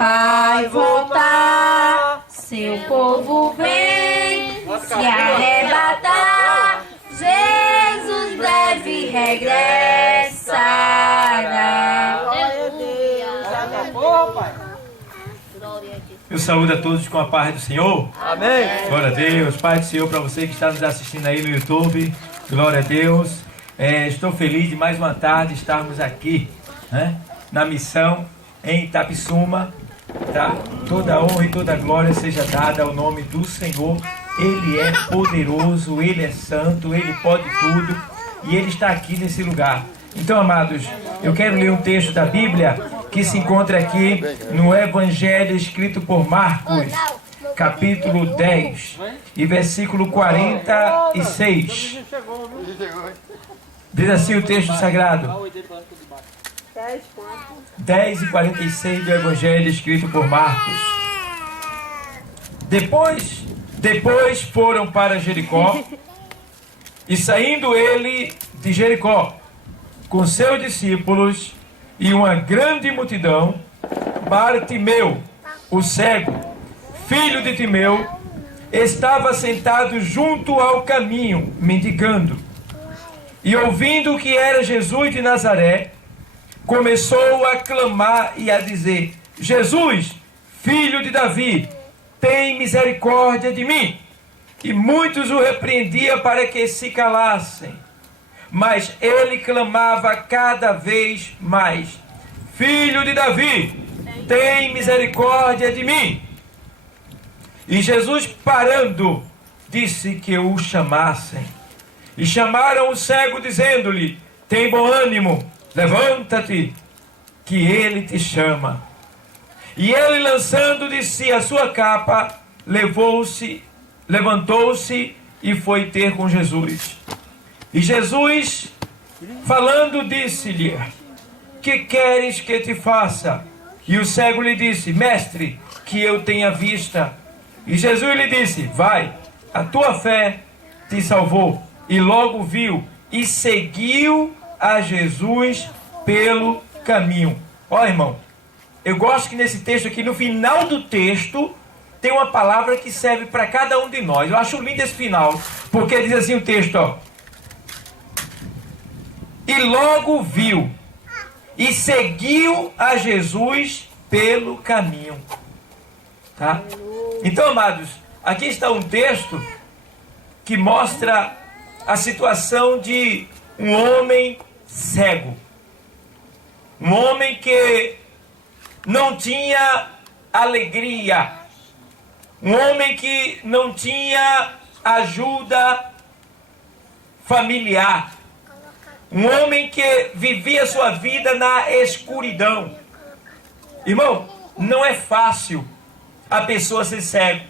vai voltar, seu povo vem se arrebatar, Jesus breve regressará. Eu saúdo a todos com a paz do Senhor. Amém. Glória a Deus. Paz do Senhor para você que está nos assistindo aí no YouTube. Glória a Deus. Estou feliz de mais uma tarde estarmos aqui, né, na missão em Itapissuma. Tá? Toda a honra e toda a glória seja dada ao nome do Senhor. Ele é poderoso, Ele é santo, Ele pode tudo e Ele está aqui nesse lugar. Então, amados, eu quero ler um texto da Bíblia que se encontra aqui no Evangelho escrito por Marcos, capítulo 10 e versículo 46. Diz assim o texto sagrado. 10 e 46 do Evangelho escrito por Marcos. Depois foram para Jericó, e saindo ele de Jericó, com seus discípulos e uma grande multidão, Bartimeu, o cego, filho de Timeu, estava sentado junto ao caminho, mendigando. E ouvindo que era Jesus de Nazaré, começou a clamar e a dizer: Jesus, filho de Davi, tem misericórdia de mim. E muitos o repreendiam para que se calassem. Mas ele clamava cada vez mais: Filho de Davi, tem misericórdia de mim. E Jesus, parando, disse que o chamassem. E chamaram o cego, dizendo-lhe: tem bom ânimo, levanta-te, que ele te chama. E ele, lançando de si a sua capa, levantou-se e foi ter com Jesus. E Jesus, falando, disse-lhe: que queres que te faça? E o cego lhe disse: Mestre, que eu tenha vista. E Jesus lhe disse: vai, a tua fé te salvou. E logo viu e seguiu a Jesus pelo caminho. Ó, irmão, eu gosto que nesse texto aqui, no final do texto, tem uma palavra que serve para cada um de nós. Eu acho lindo esse final, porque diz assim o texto, ó. E logo viu e seguiu a Jesus pelo caminho. Tá? Então, amados, aqui está um texto que mostra a situação de um homem cego. Um homem que não tinha alegria. Um homem que não tinha ajuda familiar. Um homem que vivia sua vida na escuridão. Irmão, não é fácil a pessoa ser cego.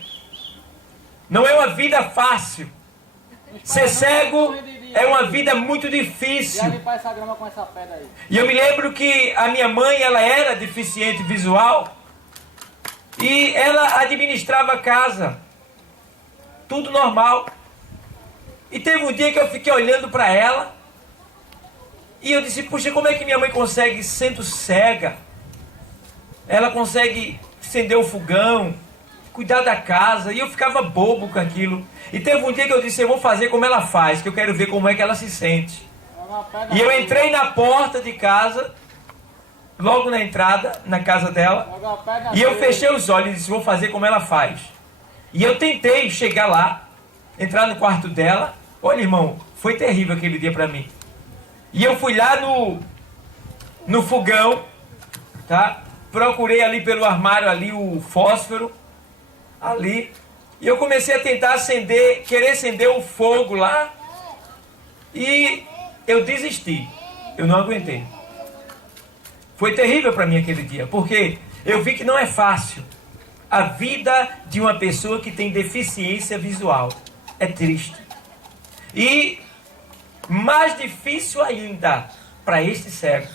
Não é uma vida fácil. Ser cego é uma vida muito difícil. E eu me lembro que a minha mãe, ela era deficiente visual. E ela administrava a casa. Tudo normal. E teve um dia que eu fiquei olhando para ela. E eu disse: puxa, como é que minha mãe consegue, sendo cega, ela consegue acender o fogão, cuidar da casa? E eu ficava bobo com aquilo. E teve um dia que eu disse: eu vou fazer como ela faz, que eu quero ver como é que ela se sente. E eu entrei na porta de casa, logo na entrada, na casa dela, e eu fechei os olhos e disse: vou fazer como ela faz. E eu tentei chegar lá, entrar no quarto dela. Olha, irmão, foi terrível aquele dia para mim. E eu fui lá no fogão, tá? Procurei ali pelo armário ali o fósforo, ali. E eu comecei a tentar acender, querer acender o fogo lá. E eu desisti. Eu não aguentei. Foi terrível para mim aquele dia, porque eu vi que não é fácil. A vida de uma pessoa que tem deficiência visual é triste. E mais difícil ainda para este cego.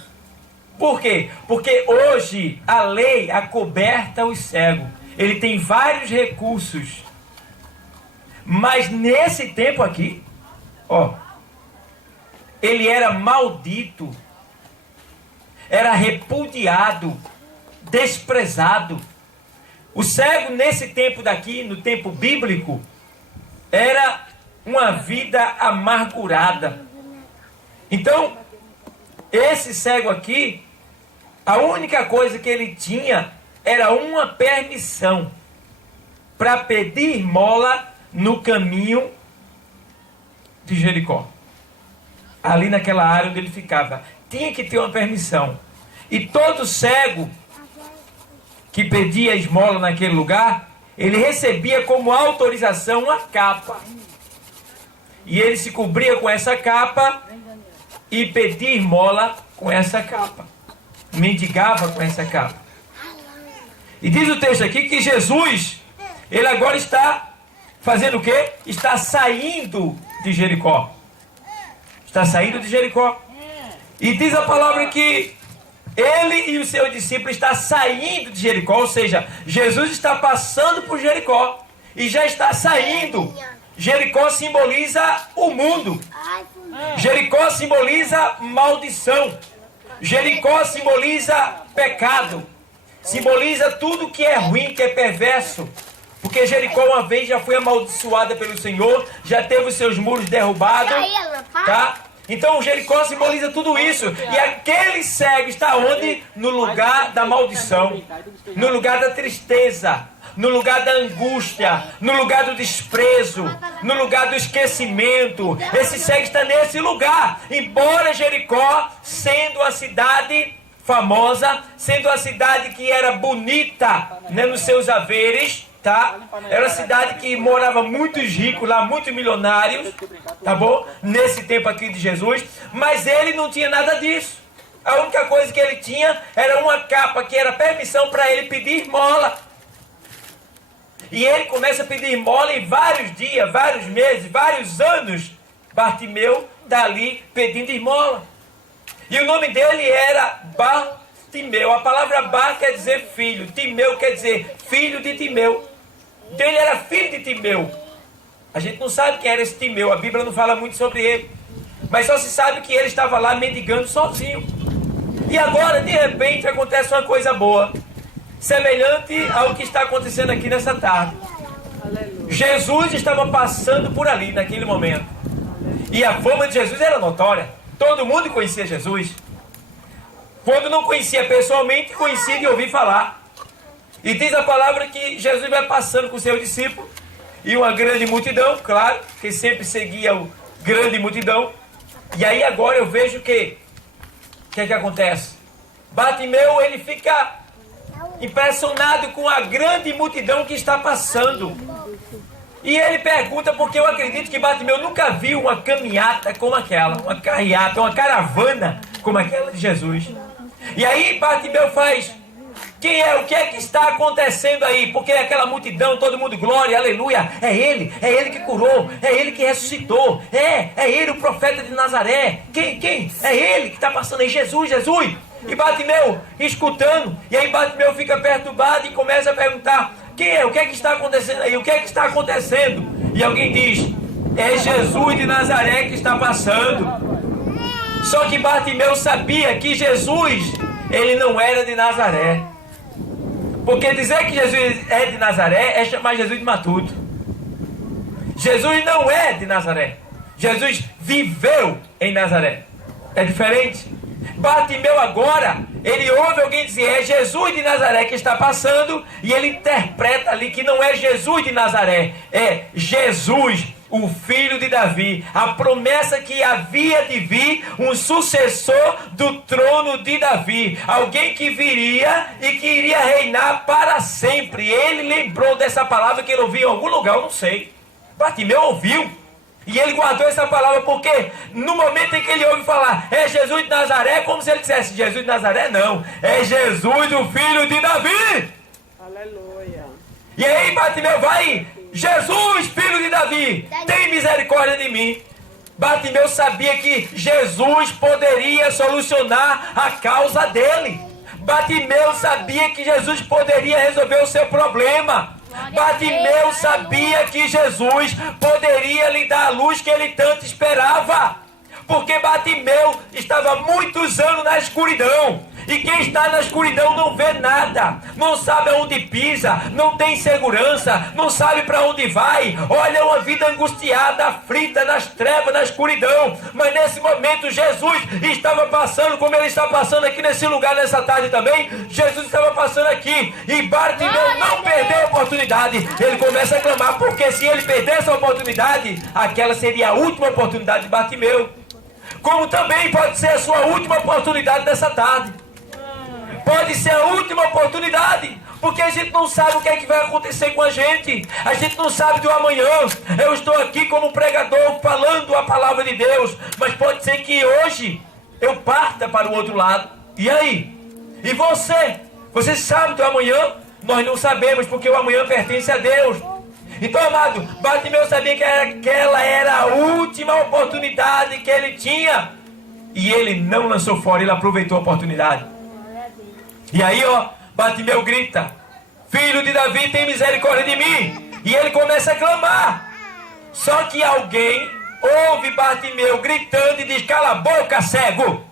Por quê? Porque hoje a lei acoberta os cegos. Ele tem vários recursos. Mas nesse tempo aqui, ó, ele era maldito, era repudiado desprezado. O cego nesse tempo daqui, no tempo bíblico, era uma vida amargurada. Então, esse cego aqui, a única coisa que ele tinha era uma permissão para pedir esmola no caminho de Jericó. Ali naquela área onde ele ficava. Tinha que ter uma permissão. E todo cego que pedia esmola naquele lugar, ele recebia como autorização uma capa. E ele se cobria com essa capa e pedia esmola com essa capa. Mendigava com essa capa. E diz o texto aqui que Jesus, ele agora está fazendo o quê? Está saindo de Jericó. Está saindo de Jericó. E diz a palavra que ele e o seu discípulo estão saindo de Jericó. Ou seja, Jesus está passando por Jericó e já está saindo. Jericó simboliza o mundo. Jericó simboliza maldição. Jericó simboliza pecado. Simboliza tudo que é ruim, que é perverso. Porque Jericó uma vez já foi amaldiçoada pelo Senhor, já teve os seus muros derrubados, tá? Então Jericó simboliza tudo isso. E aquele cego está onde? No lugar da maldição, no lugar da tristeza, no lugar da angústia, no lugar do desprezo, no lugar do esquecimento. Esse cego está nesse lugar. Embora Jericó, sendo a cidade famosa, sendo a cidade que era bonita, né, nos seus haveres, tá? Era uma cidade que morava muitos ricos lá, muitos milionários, tá bom? Nesse tempo aqui de Jesus, mas ele não tinha nada disso. A única coisa que ele tinha era uma capa que era permissão para ele pedir esmola. E ele começa a pedir esmola em vários dias, vários meses, vários anos. Bartimeu está ali pedindo esmola. E o nome dele era Bartimeu. A palavra Bar quer dizer filho. Timeu quer dizer filho de Timeu. Então ele era filho de Timeu. A gente não sabe quem era esse Timeu. A Bíblia não fala muito sobre ele. Mas só se sabe que ele estava lá mendigando sozinho. E agora, de repente, acontece uma coisa boa. Semelhante ao que está acontecendo aqui nessa tarde. Jesus estava passando por ali naquele momento. E a fama de Jesus era notória. Todo mundo conhecia Jesus. Quando não conhecia pessoalmente, conhecia de ouvir falar. E diz a palavra que Jesus vai passando com o seu discípulo. E uma grande multidão, claro, que sempre seguia o grande multidão. E aí agora eu vejo que o que é que acontece? Bartimeu, ele fica impressionado com a grande multidão que está passando. E ele pergunta, porque eu acredito que Bartimeu nunca viu uma caminhada como aquela, uma carreata, uma caravana como aquela de Jesus. E aí Bartimeu faz: quem é? O que é que está acontecendo aí? Porque aquela multidão, todo mundo, glória, aleluia, é ele que curou, é ele que ressuscitou, é ele o profeta de Nazaré. Quem? É ele que está passando aí, Jesus. E Bartimeu escutando, e aí Bartimeu fica perturbado e começa a perguntar: quem é? O que é que está acontecendo aí? O que é que está acontecendo? E alguém diz: é Jesus de Nazaré que está passando. Só que Bartimeu sabia que Jesus, ele não era de Nazaré. Porque dizer que Jesus é de Nazaré é chamar Jesus de matuto. Jesus não é de Nazaré. Jesus viveu em Nazaré. É diferente. Bartimeu agora, ele ouve alguém dizer: é Jesus de Nazaré que está passando, e ele interpreta ali que não é Jesus de Nazaré, é Jesus, o filho de Davi, a promessa que havia de vir um sucessor do trono de Davi, alguém que viria e que iria reinar para sempre. Ele lembrou dessa palavra que ele ouviu em algum lugar, eu não sei. Bartimeu ouviu. E ele guardou essa palavra porque no momento em que ele ouve falar é Jesus de Nazaré, é como se ele dissesse: Jesus de Nazaré não, é Jesus, o filho de Davi. Aleluia. E aí Bartimeu vai: Jesus, filho de Davi, tem misericórdia de mim. Bartimeu sabia que Jesus poderia solucionar a causa dele. Bartimeu sabia que Jesus poderia resolver o seu problema. Bartimeu sabia que Jesus poderia lhe dar a luz que ele tanto esperava. Porque Bartimeu estava muitos anos na escuridão. E quem está na escuridão não vê nada, não sabe aonde pisa, não tem segurança, não sabe para onde vai. Olha, uma vida angustiada, aflita, nas trevas, na escuridão. Mas nesse momento Jesus estava passando, como ele está passando aqui nesse lugar nessa tarde também. Jesus estava passando aqui e Bartimeu não perdeu a oportunidade. Ele começa a clamar, porque se ele perdesse a oportunidade, aquela seria a última oportunidade de Bartimeu. Como também pode ser a sua última oportunidade dessa tarde. Pode ser a última oportunidade, porque a gente não sabe o que é que vai acontecer com a gente. A gente não sabe do amanhã. Eu estou aqui como pregador falando a palavra de Deus, mas pode ser que hoje eu parta para o outro lado. E aí? E você? Você sabe do amanhã? Nós não sabemos, porque o amanhã pertence a Deus. Então, amado, Bartimeu sabia que aquela era a última oportunidade que ele tinha. E ele não lançou fora, ele aproveitou a oportunidade. E aí, Bartimeu grita: Filho de Davi, tem misericórdia de mim. E ele começa a clamar. Só que alguém ouve Bartimeu gritando e diz: Cala a boca, cego.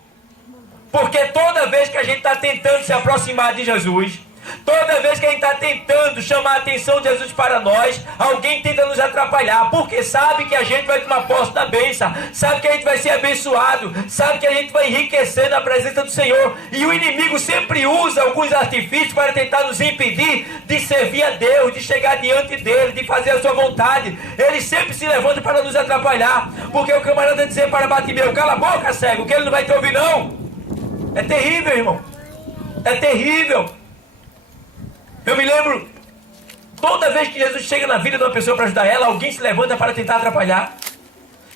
Porque toda vez que a gente está tentando se aproximar de Jesus, toda vez que a gente está tentando chamar a atenção de Jesus para nós, alguém tenta nos atrapalhar, porque sabe que a gente vai tomar posse da bênção, sabe que a gente vai ser abençoado, sabe que a gente vai enriquecer na presença do Senhor. E o inimigo sempre usa alguns artifícios para tentar nos impedir de servir a Deus, de chegar diante dele, de fazer a sua vontade. Ele sempre se levanta para nos atrapalhar, porque o camarada dizer para Bartimeu: cala a boca, cego, que ele não vai te ouvir não. É terrível, irmão, é terrível. Eu me lembro, toda vez que Jesus chega na vida de uma pessoa para ajudar ela, alguém se levanta para tentar atrapalhar.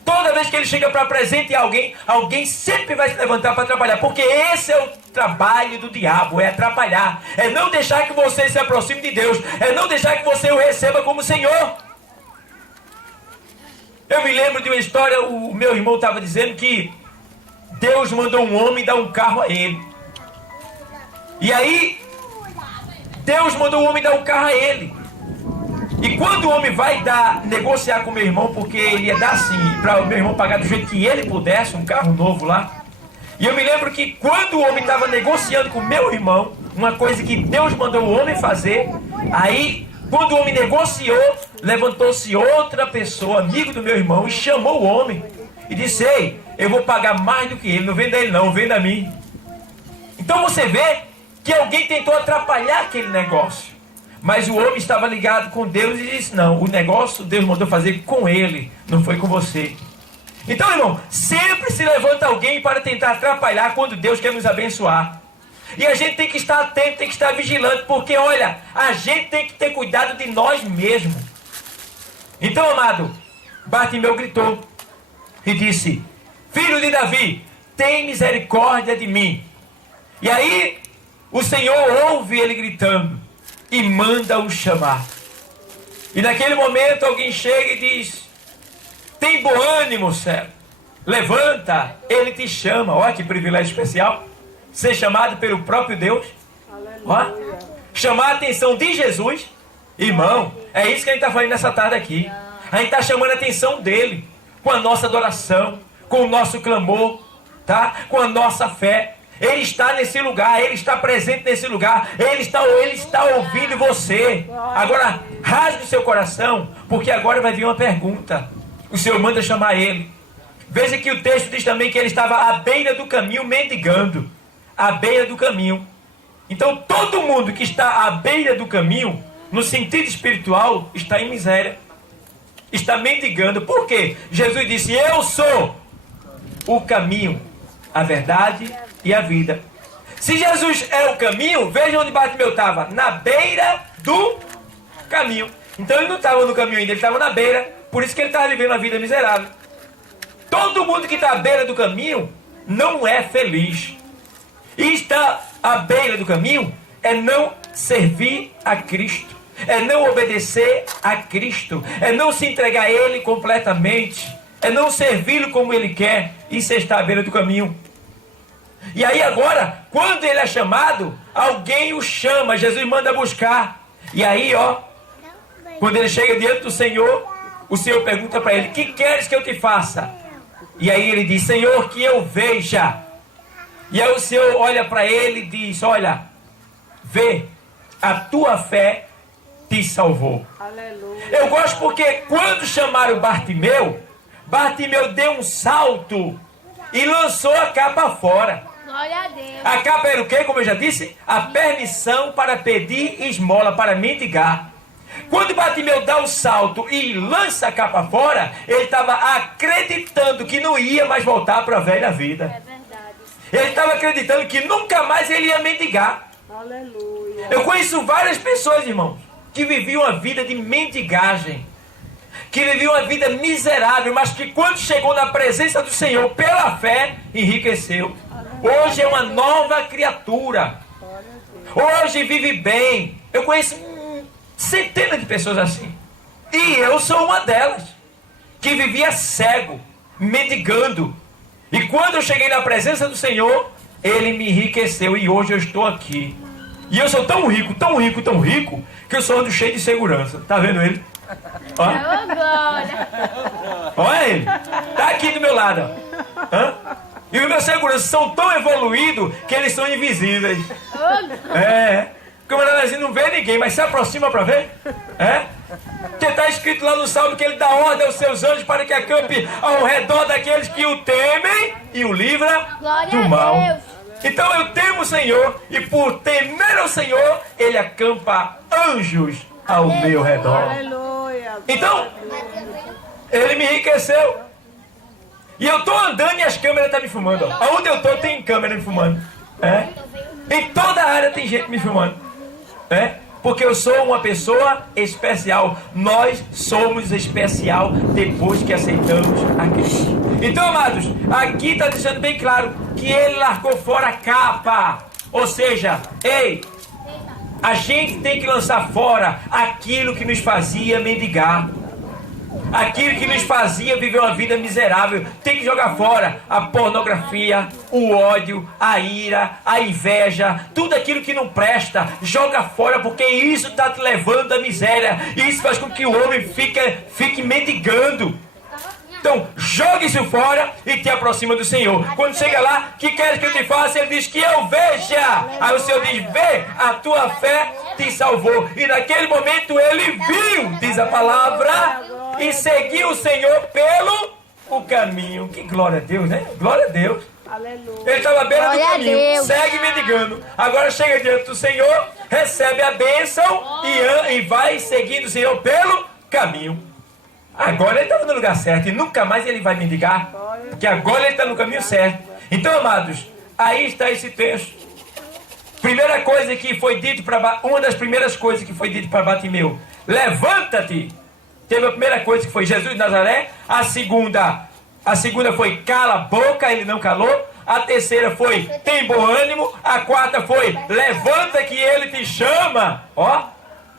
Toda vez que ele chega para presentear alguém, alguém sempre vai se levantar para atrapalhar. Porque esse é o trabalho do diabo, é atrapalhar. É não deixar que você se aproxime de Deus. É não deixar que você o receba como Senhor. Eu me lembro de uma história, o meu irmão estava dizendo que Deus mandou um homem dar um carro a ele. E aí Deus mandou o homem dar um carro a ele. E quando o homem vai negociar com o meu irmão, porque ele ia dar assim, para o meu irmão pagar do jeito que ele pudesse, um carro novo lá. E eu me lembro que quando o homem estava negociando com o meu irmão, uma coisa que Deus mandou o homem fazer, aí, quando o homem negociou, levantou-se outra pessoa, amigo do meu irmão, e chamou o homem. E disse: ei, eu vou pagar mais do que ele, não venda ele não, venda a mim. Então você vê que alguém tentou atrapalhar aquele negócio. Mas o homem estava ligado com Deus e disse: não, o negócio Deus mandou fazer com ele, não foi com você. Então, irmão, sempre se levanta alguém para tentar atrapalhar quando Deus quer nos abençoar. E a gente tem que estar atento, tem que estar vigilante, porque olha, a gente tem que ter cuidado de nós mesmos. Então, amado, Bartimeu gritou e disse: Filho de Davi, tem misericórdia de mim. E aí o Senhor ouve ele gritando e manda-o chamar. E naquele momento alguém chega e diz: tem bom ânimo, servo, levanta, ele te chama. Olha que privilégio especial, ser chamado pelo próprio Deus. Olha, chamar a atenção de Jesus. Irmão, é isso que a gente está fazendo nessa tarde aqui. A gente está chamando a atenção dele, com a nossa adoração, com o nosso clamor, tá? Com a nossa fé. Ele está nesse lugar, ele está presente nesse lugar, ele está ouvindo você. Agora, rasgue o seu coração, porque agora vai vir uma pergunta. O Senhor manda chamar ele. Veja que o texto diz também que ele estava à beira do caminho mendigando. À beira do caminho. Então todo mundo que está à beira do caminho, no sentido espiritual, está em miséria. Está mendigando. Por quê? Jesus disse: eu sou o caminho, a verdade e a vida. Se Jesus é o caminho, veja onde Bartimeu estava: na beira do caminho. Então ele não estava no caminho ainda, ele estava na beira. Por isso que ele estava vivendo uma vida miserável. Todo mundo que está à beira do caminho não é feliz. E estar à beira do caminho é não servir a Cristo, é não obedecer a Cristo, é não se entregar a Ele completamente, é não servi-lo como Ele quer. Isso é estar à beira do caminho. E aí agora, quando ele é chamado, alguém o chama, Jesus manda buscar. E aí, quando ele chega diante do Senhor, o Senhor pergunta para ele: que queres que eu te faça? E aí ele diz: Senhor, que eu veja. E aí o Senhor olha para ele e diz: olha, vê, a tua fé te salvou. Aleluia. Eu gosto porque quando chamaram Bartimeu, Bartimeu deu um salto e lançou a capa fora. Glória a Deus. A capa era o quê? Como eu já disse, a permissão para pedir esmola, para mendigar. Quando Bartimeu dá o salto e lança a capa fora, ele estava acreditando que não ia mais voltar para a velha vida. É verdade. Ele estava acreditando que nunca mais ele ia mendigar. Aleluia. Eu conheço várias pessoas, irmãos, que viviam a vida de mendigagem, que viviam uma vida miserável, mas que quando chegou na presença do Senhor, pela fé, enriqueceu. Hoje é uma nova criatura. Hoje vive bem. Eu conheço centenas de pessoas assim. E eu sou uma delas, que vivia cego, mendigando. E quando eu cheguei na presença do Senhor, Ele me enriqueceu e hoje eu estou aqui. E eu sou tão rico, tão rico, tão rico, que eu sou ando cheio de segurança. Tá vendo ele? Ó. Ô, glória. Olha ele. Tá aqui do meu lado. Ó. Hã? E os meus seguranças são tão evoluídos que eles são invisíveis. O camaradazinho não vê ninguém, mas se aproxima para ver. Porque está escrito lá no Salmo que ele dá ordem aos seus anjos para que acampe ao redor daqueles que o temem e o livra Glória do a mal. Deus. Então eu temo o Senhor, e por temer ao Senhor, Ele acampa anjos ao meu redor. Aleluia. Então, Ele me enriqueceu. E eu estou andando e as câmeras estão me filmando. Ó. Aonde eu estou tem câmera me filmando. Em toda a área tem gente me filmando. Porque eu sou uma pessoa especial. Nós somos especial depois que aceitamos a Cristo. Então, amados, aqui está deixando bem claro que Ele largou fora a capa. Ou seja, a gente tem que lançar fora aquilo que nos fazia mendigar, aquilo que nos fazia viver uma vida miserável. Tem que jogar fora a pornografia, o ódio, a ira, a inveja, tudo aquilo que não presta. Joga fora, porque isso está te levando à miséria. E isso faz com que o homem fique mendigando. Então, jogue isso fora e te aproxima do Senhor. Quando chega lá, que queres que eu te faça? Ele diz que eu veja. Aí o Senhor diz: vê, a tua fé te salvou. E naquele momento ele viu, diz a palavra, e seguiu o Senhor pelo o caminho. Que glória a Deus, né? Glória a Deus. Aleluia. Ele estava à beira do Glória a caminho, Deus. segue mendigando. Agora chega diante do Senhor, recebe a bênção e vai seguindo o Senhor pelo caminho. Agora ele está no lugar certo e nunca mais ele vai mendigar, porque agora ele está no caminho certo. Então, amados, aí está esse texto. Primeira coisa que foi dito para uma das primeiras coisas que foi dito para Bartimeu: levanta-te. Teve a primeira coisa que foi Jesus de Nazaré. A segunda foi cala a boca, ele não calou. A terceira foi tem bom ânimo. A quarta foi levanta que ele te chama. Ó.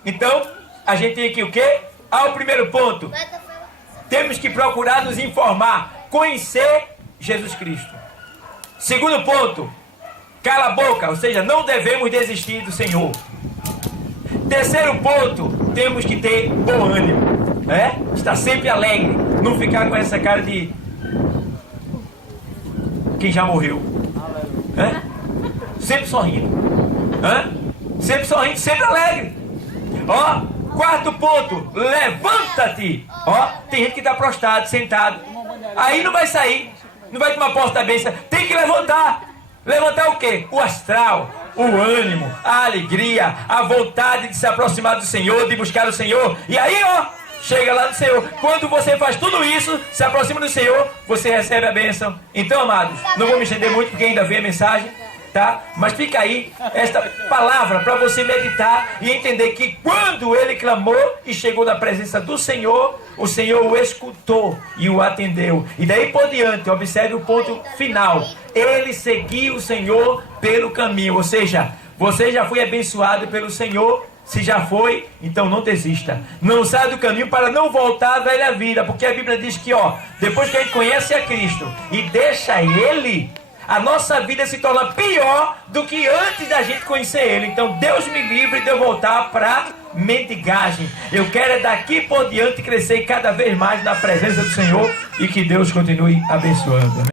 Então, a gente tem aqui o quê? Ao primeiro ponto, temos que procurar nos informar, conhecer Jesus Cristo. Segundo ponto, cala a boca, ou seja, não devemos desistir do Senhor. Terceiro ponto, temos que ter bom ânimo, estar sempre alegre, não ficar com essa cara de quem já morreu, sempre sorrindo, sempre sorrindo, sempre alegre. Ó. Quarto ponto, levanta-te. Ó, tem gente que está prostrado, sentado. Aí não vai sair, não vai tomar posse da bênção. Tem que levantar. Levantar o quê? O astral, o ânimo, a alegria, a vontade de se aproximar do Senhor, de buscar o Senhor. E aí, ó, chega lá no Senhor. Quando você faz tudo isso, se aproxima do Senhor, você recebe a bênção. Então, amados, não vou me estender muito porque ainda vem a mensagem. Tá? Mas fica aí esta palavra para você meditar e entender que quando ele clamou e chegou na presença do Senhor, o Senhor o escutou e o atendeu. E daí por diante, observe o ponto final: ele seguiu o Senhor pelo caminho. Ou seja, você já foi abençoado pelo Senhor. Se já foi, então não desista. Não saia do caminho para não voltar à velha vida, porque a Bíblia diz que, ó, depois que a gente conhece a Cristo e deixa Ele, a nossa vida se torna pior do que antes da gente conhecer Ele. Então Deus me livre de eu voltar para mendigagem. Eu quero daqui por diante crescer cada vez mais na presença do Senhor e que Deus continue abençoando.